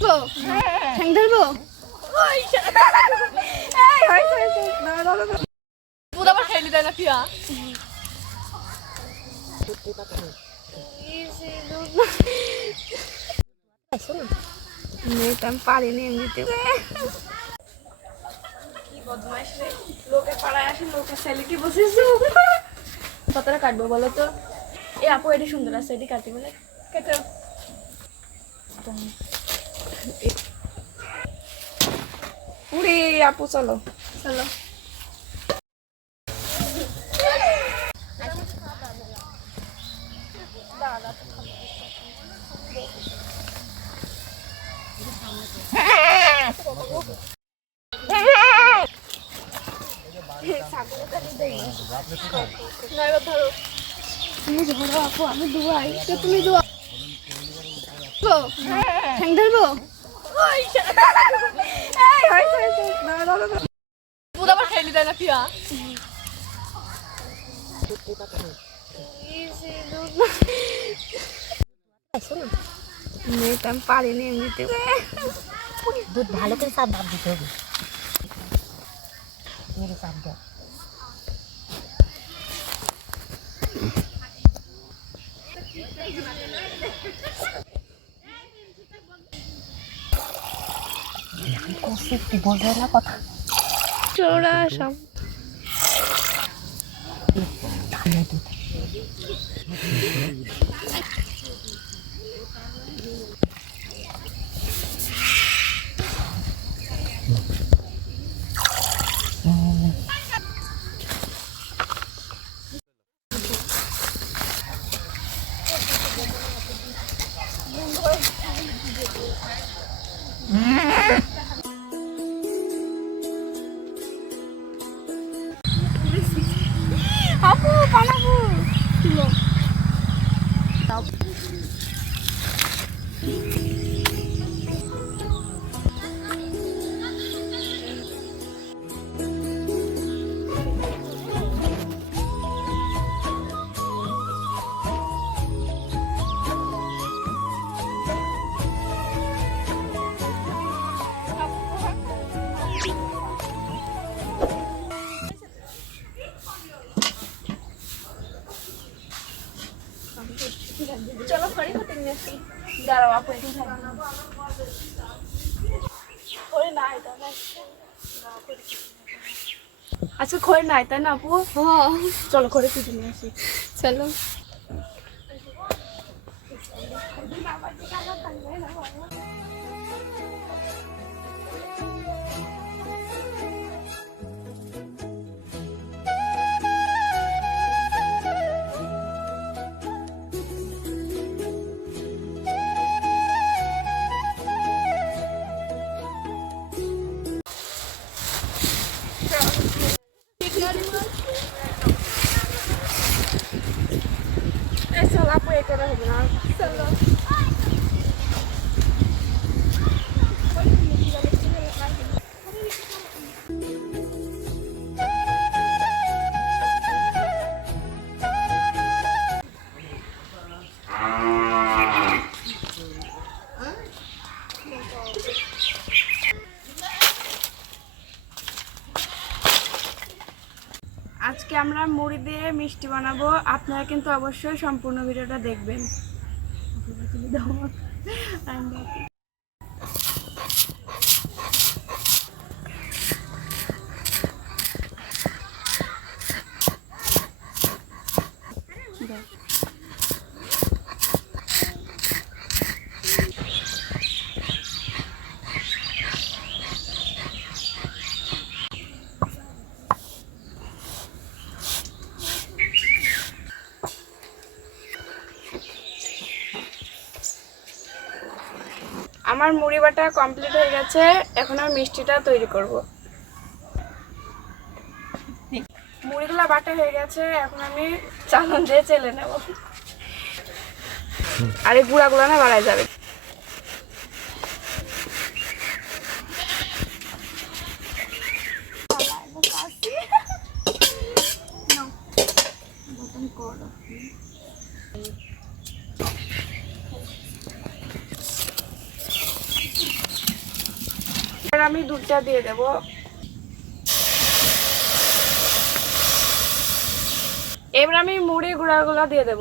ঠ্যাং ধরবো দুধ আবার খেয়ে নিতে না পিয়া আমি পারিনি এমনিতে কি বদমাইশ রে লোকে পাড়ায় আসে লোকে ছেলে কি বসেছ কতটা কাটবো বলো তো এ আপু এটি সুন্দর আছে এটি কাটি বলে কেটে উড়ে আপু চলো চলো তুমি ধরো আপু আমি দুয়াই তুমি দুয়া ঠ্যাং ধরবো দুধ আবার খেয়ে নিতে না পিয়া আমি পারিনি এমনিতে দুধ ভালো করে চাপ ভাব দিতে হবে মেরে চাপ দাও বলবে না কথা চোরা সব আপু পালাবো চলো খড়ি হতে নিয়েছি দাঁড়াও আপু একটু খড়ি নাই তাহলে আচ্ছা খড়ি নাই তাই না আপু চলো খড়ি কেটে নিয়ে আসি চলো চলো আপু এ করে হবে না চলো আজকে আমরা মুড়ি দিয়ে মিষ্টি বানাবো আপনারা কিন্তু অবশ্যই সম্পূর্ণ ভিডিওটা দেখবেন আমার মুড়ি বাটা কমপ্লিট হয়ে গেছে এখন আমি মিষ্টিটা তৈরি করব মুড়িগুলা বাটা হয়ে গেছে এখন আমি চালন দিয়ে চেলে নেব আর এই গুঁড়াগুলো না বাড়ায় যাবে আমি দুধটা দিয়ে দেব। এবার আমি মুড়ি গুঁড়াগুলো দিয়ে দেব।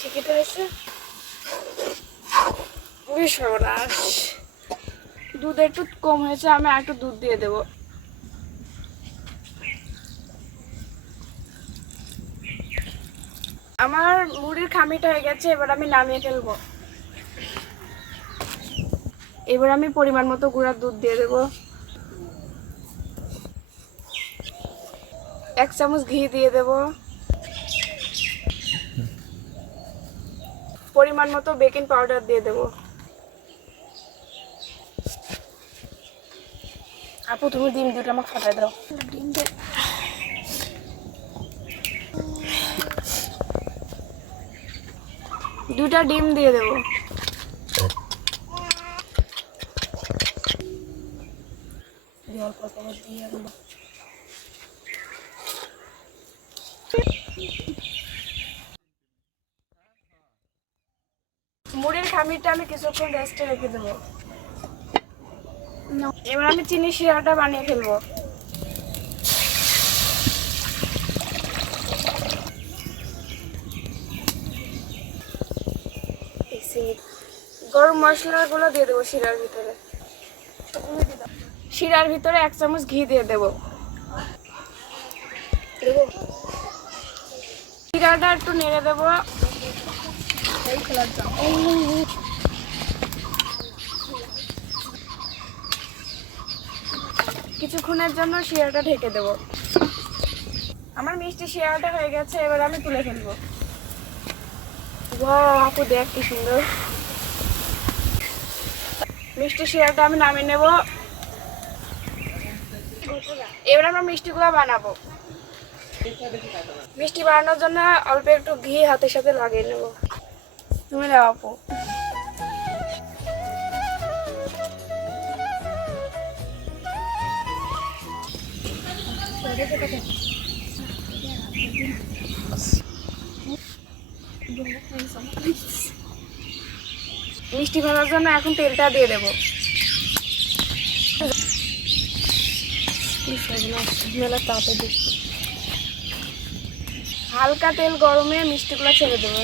চিকিটা হয়েছে সর্বনাশ, দুধ একটু কম হয়েছে, আমি আর একটু দুধ দিয়ে দেব। আমার মুড়ির খামিটা হয়ে গেছে, এবার আমি নামিয়ে ফেলবো। এবার আমি পরিমাণ মতো গুঁড়ার দুধ দিয়ে দেব, 1 চামচ ঘি দিয়ে দেব, পরিমাণ মতো বেকিং পাউডার দিয়ে দেব। আপু তুমি ডিম দুটো আমাকে ফাটাই দাও। ডিম দিয়ে দুটা ডিম দিয়ে দেব। মুড়ির খামিরটা আমি কিছুক্ষণ রেস্টে রেখে দেবো। এবার আমি চিনি শিরাটা বানিয়ে ফেলবো। গরম মশলাগুলো দিয়ে দেবো শিরার ভিতরে। শিরার ভিতরে 1 চামচ ঘি দিয়ে দেবো। শিরাটা একটু নেড়ে দেবো। কিছুক্ষণের জন্য শিরাটা ঢেকে দেবো। আমার মিষ্টি শিরাটা হয়ে গেছে, এবার আমি তুলে ফেলবো। ওয়াও আপু দেখ কি সুন্দর মিষ্টি শিরাটা আমি নামিয়ে নেব। এবার আমরা মিষ্টিগুলো বানাবো। মিষ্টি বানানোর জন্য অল্প একটু ঘি হাতের সাথে লাগিয়ে নেব। তুমি দাও আপু। মিষ্টি ভাজার জন্য এখন তেলটা দিয়ে দেবো। হালকা তেল গরমে মিষ্টিগুলো ছেড়ে দেবো।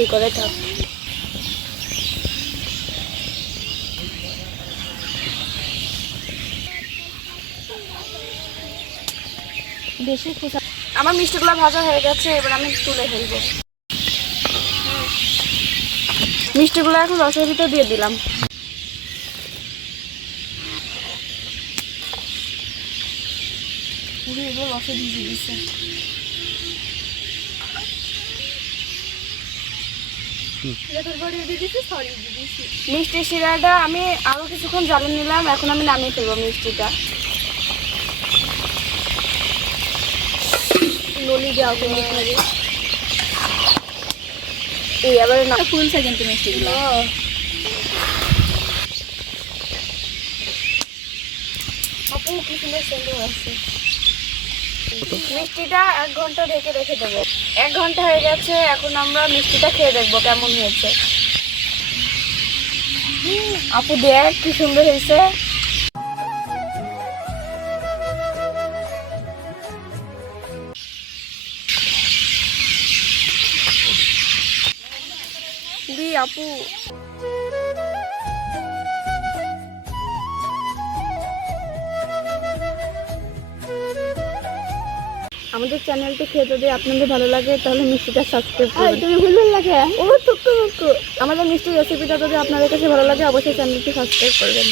এই করে থাক। বেশি আমার মিষ্টিগুলো ভাজা হয়ে গেছে, এবার আমি তুলে ফেলবো। মিষ্টিগুলো এখন রসের ভিতর দিয়ে দিলাম। রসে ভিজিয়ে দিচ্ছে। মিষ্টি শিরাটা আমি আরো কিছুক্ষণ জ্বালিয়ে নিলাম, এখন আমি নামিয়ে ফেলবো মিষ্টিটা। নলি দেওয়া এই আবার না ফুলছে কিন্তু মিষ্টিগুলো। আপু কি সুন্দর সুন্দর আছে। মিষ্টিটা 1 ঘন্টা ঢেকে রেখে দেবো। 1 ঘন্টা হয়ে গেছে, এখন আমরা মিষ্টিটা খেয়ে দেখবো কেমন হয়েছে। আপু দেখ কি সুন্দর হয়েছে। আপু আমাদের চ্যানেলটি খেয়ে যদি আপনাদের ভালো লাগে তাহলে মিষ্টিটা সাবস্ক্রাইব করবেন। তুমি ভালো লাগে ও তো আমাদের মিষ্টি রেসিপিটা যদি আপনাদের কাছে ভালো লাগে অবশ্যই চ্যানেলটি সাবস্ক্রাইব করবেন।